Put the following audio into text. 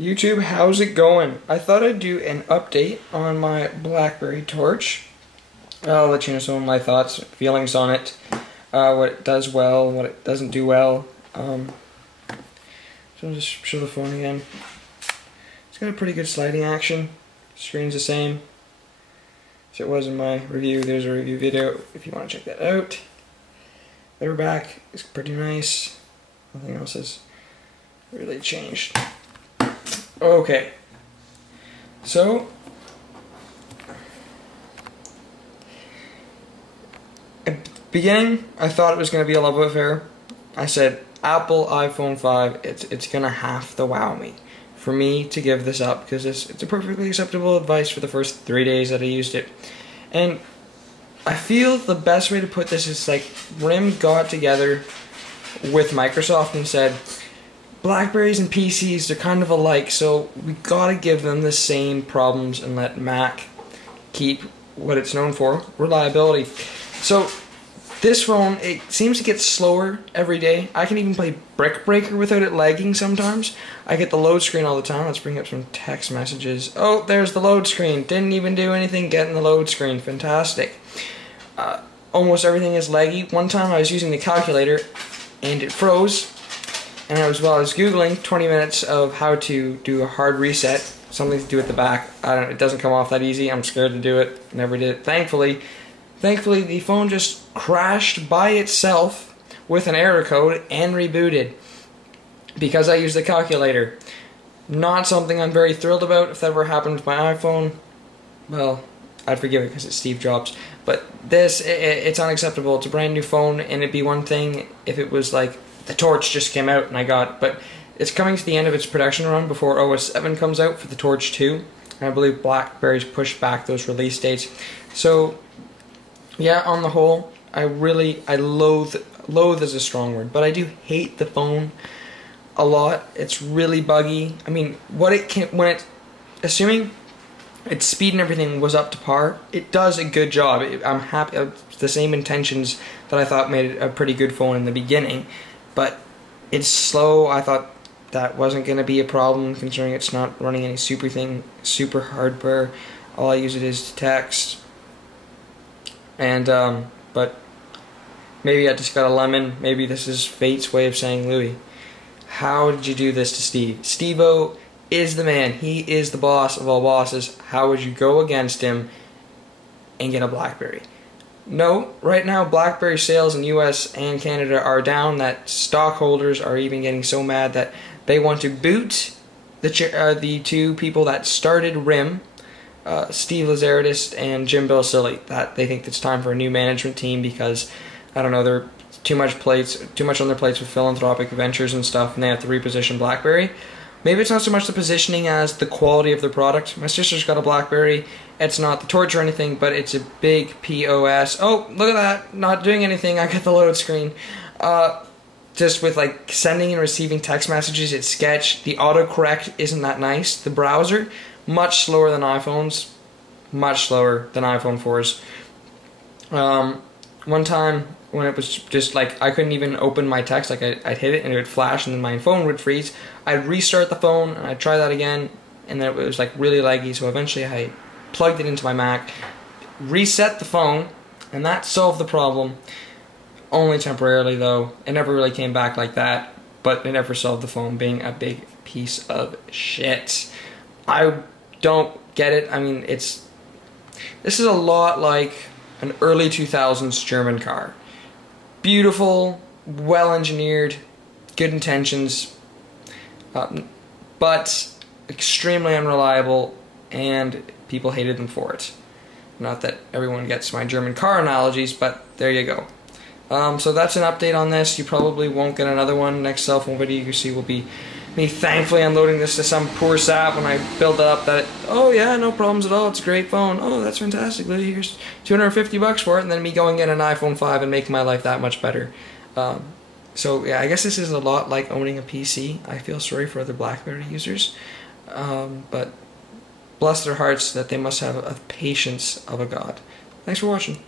YouTube, how's it going? I thought I'd do an update on my BlackBerry Torch. I'll let you know some of my thoughts, feelings on it, what it does well, what it doesn't do well. So I'll just show the phone again. It's got a pretty good sliding action. Screen's the same as it was in my review. There's a review video if you want to check that out. Leather back is pretty nice. Nothing else has really changed. Okay, so at the beginning, I thought it was going to be a love affair. I said, Apple iPhone 5, it's going to have to wow me for me to give this up, because it's a perfectly acceptable advice for the first 3 days that I used it. And I feel the best way to put this is like RIM got together with Microsoft and said, Blackberries and PCs, they're kind of alike, so we gotta give them the same problems and let Mac keep what it's known for, reliability. So this phone, it seems to get slower every day. I can even play Brick Breaker without it lagging sometimes. I get the load screen all the time. Let's bring up some text messages. Oh, there's the load screen. Didn't even do anything getting the load screen. Fantastic. Almost everything is laggy. One time I was using the calculator and it froze. And I was Googling 20 minutes of how to do a hard reset, something to do at the back. It doesn't come off that easy. I'm scared to do it. Never did it. Thankfully, the phone just crashed by itself with an error code and rebooted because I used the calculator. Not something I'm very thrilled about. If that ever happened with my iPhone, well, I'd forgive it because it's Steve Jobs. But this, it's unacceptable. It's a brand new phone, and it'd be one thing if it was like the Torch just came out and I got it, but it's coming to the end of its production run before OS 7 comes out for the Torch 2, and I believe BlackBerry's pushed back those release dates. So yeah, on the whole, I loathe is a strong word, but I do hate the phone a lot. It's really buggy. I mean, assuming its speed and everything was up to par, it does a good job. I'm happy. It's the same intentions that I thought made it a pretty good phone in the beginning. But it's slow. I thought that wasn't going to be a problem, considering it's not running any super hardware. All I use it is to text. And, but maybe I just got a lemon. Maybe this is fate's way of saying, Louis, how did you do this to Steve? Steve-O is the man. He is the boss of all bosses. How would you go against him and get a BlackBerry? No, right now BlackBerry sales in US and Canada are down, that stockholders are even getting so mad that they want to boot the two people that started RIM, Steve Lazardis and Jim Bilsilly. That they think it's time for a new management team because, I don't know, they're too much on their plates with philanthropic ventures and stuff, and they have to reposition BlackBerry. Maybe it's not so much the positioning as the quality of the product. My sister's got a BlackBerry. It's not the Torch or anything, but it's a big POS. Oh, look at that. Not doing anything. I got the load screen. Just with like sending and receiving text messages, it's sketch. The autocorrect isn't that nice. The browser, much slower than iPhones. Much slower than iPhone 4s. One time when it was just like I couldn't even open my text, like I'd hit it and it would flash and then my phone would freeze. I'd restart the phone and I'd try that again, and then it was like really laggy, so eventually I plugged it into my Mac, reset the phone, and that solved the problem. Only temporarily though. It never really came back like that, but it never solved the phone being a big piece of shit. I don't get it. I mean, this is a lot like an early 2000s German car. Beautiful, well engineered, good intentions, but extremely unreliable, and people hated them for it. Not that everyone gets my German car analogies, but there you go. So that's an update on this. You probably won't get another one. Next cell phone video you see will be me thankfully unloading this to some poor sap when I build it up that, oh yeah, no problems at all, it's a great phone, oh that's fantastic, here's $250 for it, and then me going in an iPhone 5 and making my life that much better. So yeah, I guess this is a lot like owning a PC. I feel sorry for other BlackBerry users, but bless their hearts that they must have a patience of a god. Thanks for watching.